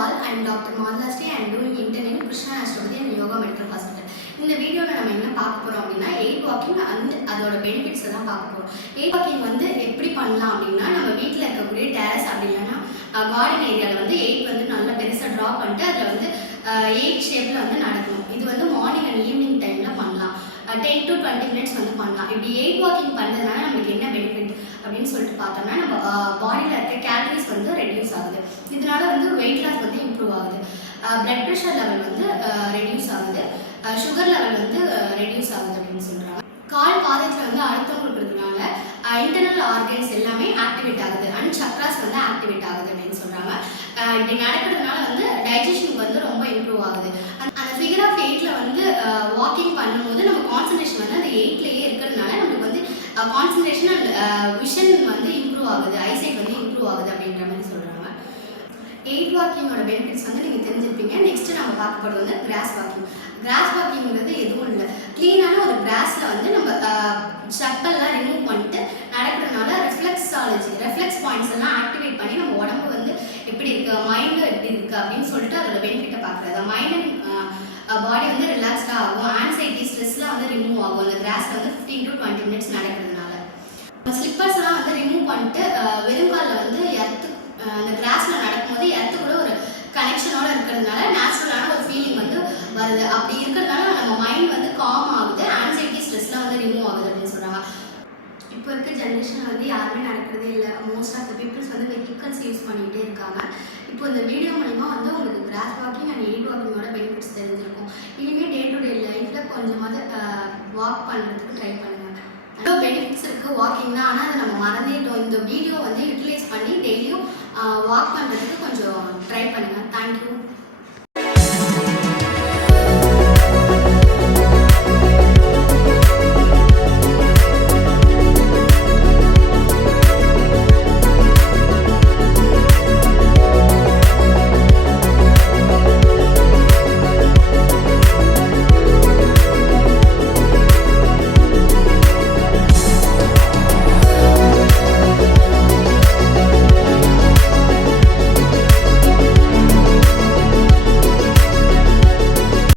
all, I am Dr. Madhulastri. I am doing intern in Krishna Ashramati and Yoga Medical Hospital. இந்த வீடியோவில் நம்ம என்ன பார்க்க போகிறோம் அப்படின்னா எயிட் வாக்கிங் அண்ட் அதோட பெனிஃபிட்ஸை தான் பார்க்க போகிறோம். எயிட் வாக்கிங் வந்து எப்படி பண்ணலாம் அப்படின்னா, நம்ம வீட்டில் இருக்கக்கூடிய டேரஸ் அப்படி இல்லைன்னா கார்டன் ஏரியாவில் வந்து எயிட் வந்து நல்லா பெருசாக ட்ரா பண்ணிட்டு அதில் வந்து எயிட் ஷேப்பில் வந்து நடக்கணும். இது வந்து மார்னிங் அண்ட் ஈவினிங் டைமில் பண்ணலாம். 10 to 20 minutes வந்து பண்ணலாம். இப்படி எயிட் வாக்கிங் பண்ணுறதுனால நமக்கு என்ன பெனிஃபிட் அப்படின்னு சொல்லிட்டு பார்த்தோம்னா, நம்ம பாடியில் இருக்க கேலரிஸ் வந்து ரெடியூஸ் ஆகுது. இதனால வந்து வெயிட் லாஸ் வந்து இம்ப்ரூவ் ஆகுது. பிளட் ப்ரெஷர் லெவல் வந்து ரெடியூஸ் ஆகுது. சுகர் லெவல் வந்து ரெடியூஸ் ஆகுது அப்படின்னு சொல்கிறாங்க. கால் பாதத்தில் வந்து அழுத்தம் கொடுக்கறதுனால இன்டர்னல் ஆர்கன்ஸ் எல்லாமே ஆக்டிவேட் ஆகுது அண்ட் சக்ராஸ் வந்து ஆக்டிவேட் ஆகுது அப்படின்னு சொல்கிறாங்க. இப்படி நடக்கிறதுனால வந்து டைஜஷனுக்கு வந்து ரொம்ப இம்ப்ரூவ் ஆகுது. அந்த ஃபிகர் ஆஃப் எயிட்டில் வந்து வாக்கிங் பண்ணும்போது நம்ம கான்சன்ட்ரேஷன் வந்து அந்த எயிட்லேயே இருக்கிறதுனால நமக்கு வந்து கான்சன்ட்ரேஷன் அண்ட் விஷன் வந்து இம்ப்ரூவ் ஆகுது, ஐசைட் வந்து இம்ப்ரூவ் ஆகுது அப்படின்ற மாதிரி சொல்கிறாங்க. எயிட் வாக்கிங்கோட பெனிஃபிட்ஸ் வந்து நீங்கள் தெரிஞ்சிருப்பீங்க. நெக்ஸ்ட்டு நம்ம பார்க்க போகிறது வந்து கிராஸ் வாக்கிங். கிராஸ் வாக்கிங்கிறது எதுவும் இல்லை, க்ளீனான ஒரு கிராஸில் வந்து நம்ம செப்பல்லாம் ரிமூவ் பண்ணிட்டு நடக்கிறதுனால ரெஃப்ளெக்ஸ் பாயிண்ட்ஸ் எல்லாம் ஆக்டிவேட் பண்ணி நம்ம உடம்பு வந்து எப்படி இருக்குது, மைண்டும் எப்படி இருக்குது அப்படின்னு சொல்லிட்டு அதோட பெனிஃபிட்டை பார்க்குறது. மைண்ட் அண்ட் பாடி வந்து ரிலாக்ஸ்டாக ஆகும், ஆன்சைட்டி ஸ்ட்ரெஸ்லாம் வந்து ரிமூவ் ஆகும் அந்த கிராஸில் வந்து 15 to 20 minutes நடக்கிறதுனால. ஸ்லிப்பர்ஸ்லாம் வந்து ரிமூவ் பண்ணிட்டு வெறுங்காலில் வந்து அந்த கிராஸில் நடக்கும்போது எர்த்து கூட ஒரு கனெக்ஷனோட இருக்கிறதுனால நேச்சுரலான ஒரு ஃபீலிங் வந்து வருது. அப்படி இருக்கிறதுனால நம்ம மைண்ட் வந்து காம் ஆகுது, ஆன்சைட்டி ஸ்ட்ரெஸ்லாம் வந்து ரிமூவ் ஆகுது அப்படின்னு சொல்கிறாங்க. இப்போ இருக்க ஜென்ரேஷனில் வந்து யாருமே நடக்கிறதே இல்லை. மோஸ்ட் ஆஃப் த பீப்புள்ஸ் வந்து வெஹிக்கல்ஸ் யூஸ் பண்ணிகிட்டே இருக்காங்க. இப்போ இந்த வீடியோ மூலிமா வந்து உங்களுக்கு கிராஸ் வாக்கிங் அண்ட் எயிட் வாக்கிங்கோட பெனிஃபிட்ஸ் தெரிஞ்சிருக்கும். இனிமேல் டே டு டே லைஃப்பில் கொஞ்சமாவது வாக் பண்ணுறதுக்கு ட்ரை பண்ணுங்கள். அவ்வளோ பெனிஃபிட்ஸ் இருக்குது வாக்கிங் தான், ஆனால் அதை நம்ம மறந்துட்டோம். இந்த வீடியோ வந்து யூட்டிலைஸ் பண்ணி டெய்லியும் வாக் பண்ணுறதுக்கு கொஞ்சம்